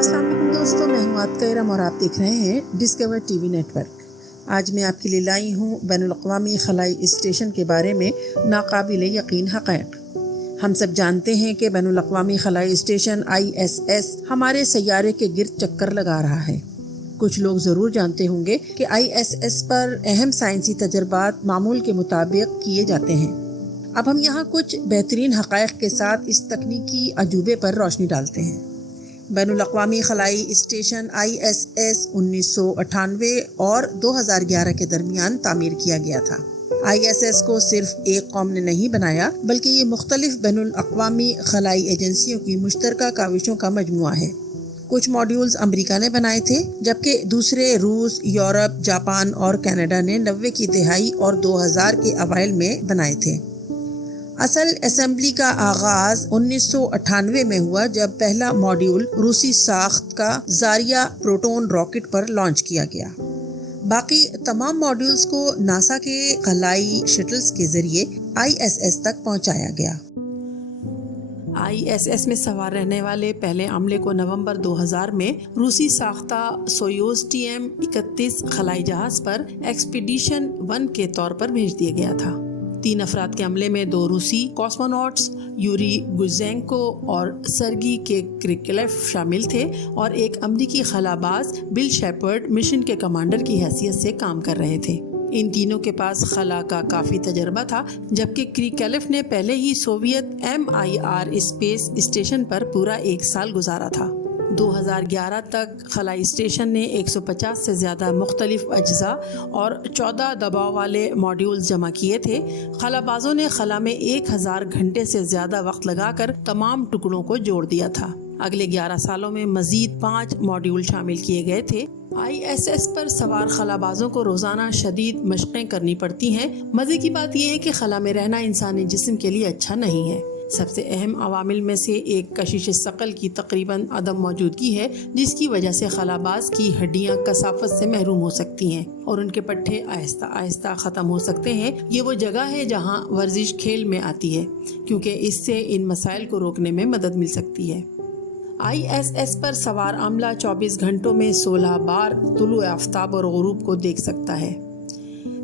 अस्सलाम वालेकुम दोस्तों, मैं हूँ आतिका इरम और आप देख रहे हैं डिस्कवर टीवी नेटवर्क। आज मैं आपके लिए लाई हूँ बैनुल-अक़वामी ख़लाई स्टेशन के बारे में नाक़ाबिल यकीन हक़ाइक़। हम सब जानते हैं कि बैनुल-अक़वामी ख़लाई स्टेशन ISS हमारे सैयारे के गिर्द चक्कर लगा रहा है। कुछ लोग ज़रूर जानते होंगे कि ISS पर अहम साइंसी तजर्बात मामूल के मुताबिक किए जाते हैं। अब हम यहाँ कुछ बेहतरीन हक़ाइक़ के साथ इस तकनीकी अजूबे पर रोशनी डालते हैं। बैनुल-अक़वामी ख़लाई स्टेशन ISS 1998 और 2011 के दरमियान तामीर किया गया था। ISS को सिर्फ एक कौम ने नहीं बनाया, बल्कि ये मुख्तलिफ बैनुल-अक़वामी ख़लाई एजेंसियों की मुश्तरका काविशों का मजमुआ है। कुछ मॉड्यूल्स अमेरिका ने बनाए थे, जबकि दूसरे रूस, यूरोप, जापान और कनाडा ने 90 की तिहाई और 2000 के अवाइल में बनाए थे। असल असेंबली का आगाज 1998 में हुआ, जब पहला मॉड्यूल रूसी साख्त का ज़ारिया प्रोटॉन रॉकेट पर लॉन्च किया गया। बाकी तमाम मॉड्यूल्स को नासा के खलाई शटल्स के जरिए ISS तक पहुंचाया गया। ISS में सवार रहने वाले पहले अमले को नवंबर 2000 में रूसी साख्ता सोयूज़ TM-31 खलाई जहाज पर एक्सपीडिशन 1 के तौर पर भेज दिया गया था। 3 अफराद के अमले में 2 रूसी कॉस्मोनॉट्स यूरी गुजेंको और सर्गी के क्रिकेलेफ शामिल थे और एक अमरीकी खलाबाज बिल शेपर्ड मिशन के कमांडर की हैसियत से काम कर रहे थे। इन तीनों के पास खला का काफ़ी तजर्बा था, जबकि क्रिकेलेफ ने पहले ही सोवियत MIR स्पेस स्टेशन पर पूरा 1 साल गुजारा था। 2011 तक खलाई स्टेशन ने 150 से ज़्यादा मुख्तलिफ अज्जा और 14 दबाव वाले मॉड्यूल्स जमा किए थे। खलाबाजों ने खला में 1000 घंटे से ज़्यादा वक्त लगाकर तमाम टुकड़ों को जोड़ दिया था। अगले 11 सालों में मज़ीद 5 मॉड्यूल शामिल किए गए थे। ISS पर सवार खलाबाजों को रोज़ाना शदीद मशक़ें करनी पड़ती हैं। मज़े की बात यह है कि खला में रहना इंसानी जिस्म के लिए अच्छा नहीं है। सबसे अहम अवामिल में से एक कशिश सकल की तकरीबन अदम मौजूदगी है, जिसकी वजह से खलाबाज की हड्डियां कसाफत से महरूम हो सकती हैं और उनके पट्टे आहिस्ता आहिस्ता ख़त्म हो सकते हैं। ये वो जगह है जहां वर्जिश खेल में आती है, क्योंकि इससे इन मसाइल को रोकने में मदद मिल सकती है। ISS पर सवार अमला 24 घंटों में 16 बार तुलुए आफ्ताब और गुरूब को देख सकता है।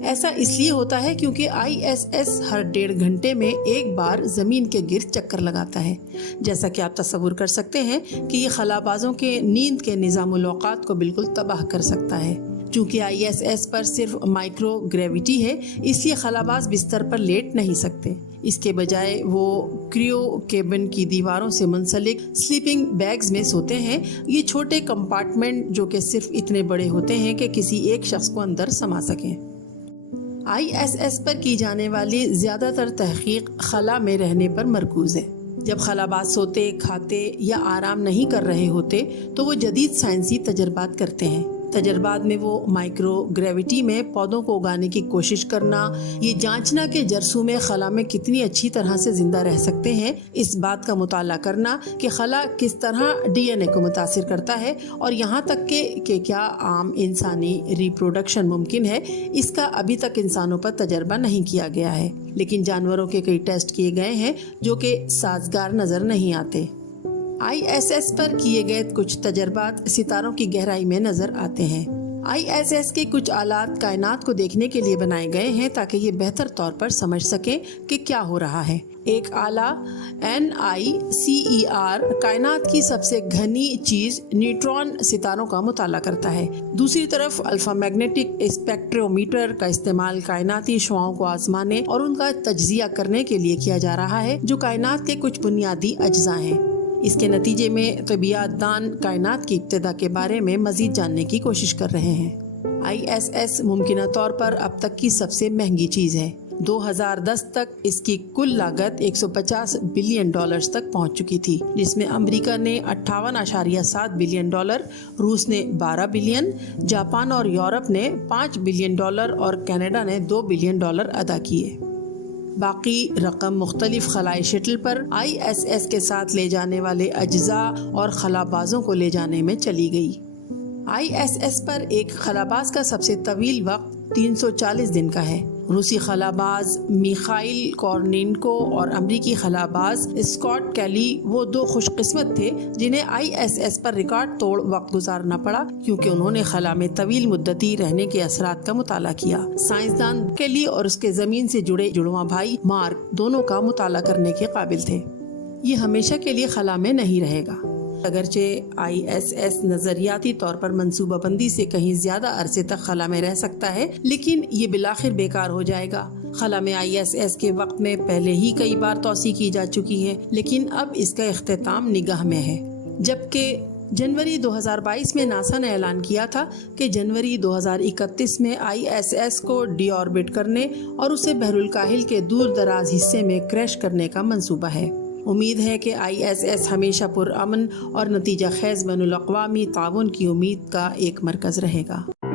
ऐसा इसलिए होता है क्योंकि ISS हर 1.5 घंटे में एक बार ज़मीन के गिर्द चक्कर लगाता है। जैसा कि आप तसव्वुर कर सकते हैं कि ये खलाबाजों के नींद के निज़ामुल औक़ात को बिल्कुल तबाह कर सकता है। चूँकि ISS पर सिर्फ माइक्रो ग्रेविटी है, इसलिए खलाबाज बिस्तर पर लेट नहीं सकते। इसके बजाय वो क्रियो केबिन की दीवारों से मुंसलिक स्लीपिंग बैग्स में सोते हैं। ये छोटे कंपार्टमेंट जो कि सिर्फ इतने बड़े होते हैं कि किसी एक शख्स को अंदर समा सकें। ISS पर की जाने वाली ज़्यादातर तहक़ीक़ खला में रहने पर मरकूज़ है। जब खलाबाज सोते, खाते या आराम नहीं कर रहे होते तो वो जदीद साइंसी तजर्बात करते हैं। तजर्बात में वो माइक्रो ग्रेविटी में पौधों को उगाने की कोशिश करना, ये जांचना कि जरसूमे खला में कितनी अच्छी तरह से ज़िंदा रह सकते हैं, इस बात का मुताला करना कि खला किस तरह DNA को मुतासिर करता है और यहाँ तक कि क्या आम इंसानी रिप्रोडक्शन मुमकिन है, इसका अभी तक इंसानों पर तजर्बा नहीं किया गया है। लेकिन जानवरों के कई टेस्ट किए गए हैं जो कि साजगार नज़र नहीं आते। ISS पर किए गए कुछ तजर्बात सितारों की गहराई में नजर आते हैं। ISS के कुछ आलात कायनात को देखने के लिए बनाए गए हैं ताकि ये बेहतर तौर पर समझ सकें कि क्या हो रहा है। एक आला NICER कायनात की सबसे घनी चीज न्यूट्रॉन सितारों का मुताला करता है। दूसरी तरफ अल्फा मैग्नेटिक स्पेक्ट्रोमीटर का इस्तेमाल कायनाती शुआओं को आजमाने और उनका तज्जिया करने के लिए किया जा रहा है, जो कायनात के कुछ बुनियादी अज्जा हैं। इसके नतीजे में तबियतदान कायनात की इब्तिदा के बारे में मज़ीद जानने की कोशिश कर रहे हैं। ISS मुमकिना तौर पर अब तक की सबसे महंगी चीज़ है। 2010 तक इसकी कुल लागत $150 बिलियन तक पहुंच चुकी थी, जिसमें अमेरिका ने $58.7 बिलियन, रूस ने 12 बिलियन, जापान और यूरोप ने $5 बिलियन और कनाडा ने $2 बिलियन अदा किए। बाकी रकम मुख्तलिफ खलाई शटल पर ISS के साथ ले जाने वाले अज्जा और खलाबाजों को ले जाने में चली गई। ISS पर एक खलाबाज का सबसे तवील वक्त 340 दिन का है روسی خلاباز میخائیل کورنینکو اور امریکی خلاباز اسکاٹ کیلی وہ دو خوش قسمت تھے جنہیں ISS پر ریکارڈ توڑ وقت گزارنا پڑا کیونکہ انہوں نے خلا میں طویل مدتی رہنے کے اثرات کا مطالعہ کیا۔ سائنسدان کیلی اور اس کے زمین سے جڑے جڑواں بھائی مارک دونوں کا مطالعہ کرنے کے قابل تھے۔ یہ ہمیشہ کے لیے خلا میں نہیں رہے گا۔ اگرچہ ISS نظریاتی طور پر منصوبہ بندی سے کہیں زیادہ عرصے تک خلا میں رہ سکتا ہے، لیکن یہ بالآخر بیکار ہو جائے گا۔ خلا میں ISS کے وقت میں پہلے ہی کئی بار توسیع کی جا چکی ہے، لیکن اب اس کا اختتام نگاہ میں ہے۔ جبکہ جنوری 2022 میں ناسا نے اعلان کیا تھا کہ جنوری 2031 میں ISS کو ڈی آربٹ کرنے اور اسے بحر الکاہل کے دور دراز حصے میں کریش کرنے کا منصوبہ ہے۔ امید ہے کہ ISS ہمیشہ پرامن اور نتیجہ خیز بین الاقوامی تعاون کی امید کا ایک مرکز رہے گا۔